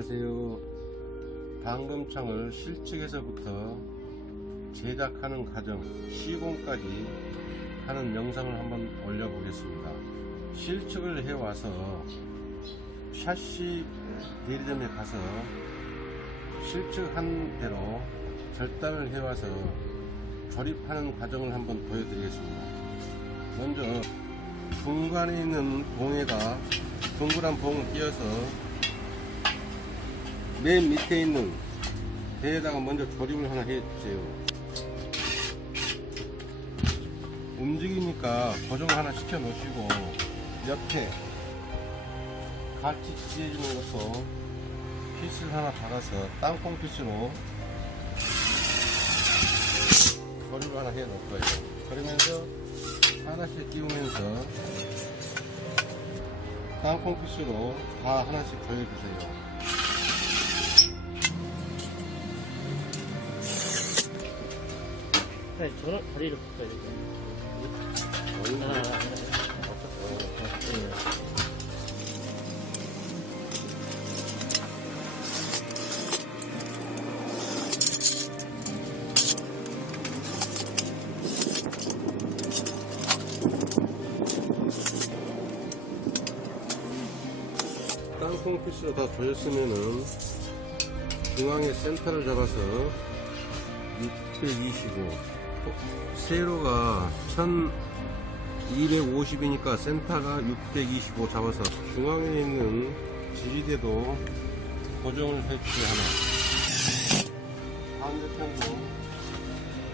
안녕하세요. 방금창을 실측에서부터 제작하는 과정, 시공까지 하는 영상을 한번 올려보겠습니다. 실측을 해와서 샤시 대리점에 가서 실측한 대로 절단을 해와서 조립하는 과정을 한번 보여드리겠습니다. 먼저 중간에 있는 봉에가 둥그란 봉을 띄어서 맨 밑에 있는 배에다가 먼저 조립을 하나 해주세요. 움직이니까 고정을 하나 시켜 놓으시고 옆에 같이 지지해주는 것도 피스를 하나 박아서 땅콩 피스로 조립을 하나 해 놓을 거예요. 그러면서 하나씩 끼우면서 땅콩 피스로 다 하나씩 조여주세요. 네, 저런 다리를 묶어야 되죠. 하나, 하나, 하나. 네. 땅콩 피스로 다 조였으면은 중앙에 센터를 잡아서 625 세로가 1250이니까 센터가 625 잡아서 중앙에 있는 지지대도 고정을 해주세요 하나 반대편도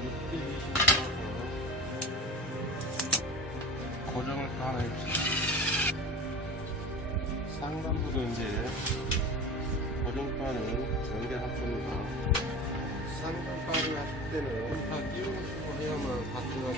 620 잡아서 고정을 또 하나 해주세요 상단부도 이제 고정판을 연결할 겁니다. 상단판을 하실 때는 들어가고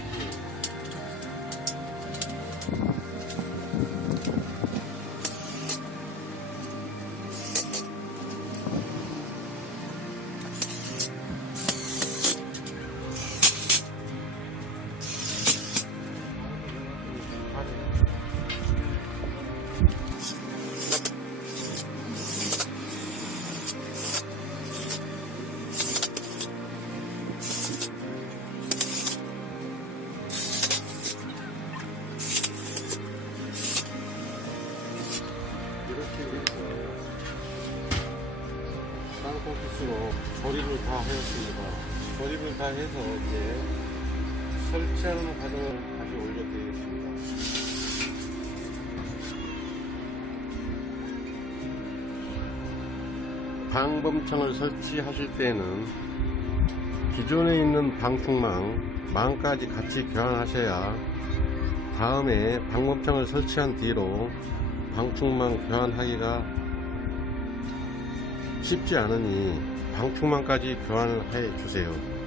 땅콩피스로 조립을 다 하였습니다. 조립을 다 해서 이제 설치하는 과정을 다시 올려드리겠습니다. 방범창을 설치하실 때는 기존에 있는 방충망 망까지 같이 교환하셔야 다음에 방범창을 설치한 뒤로 방충망 교환하기가 쉽지 않으니 방충망까지 교환을 해 주세요.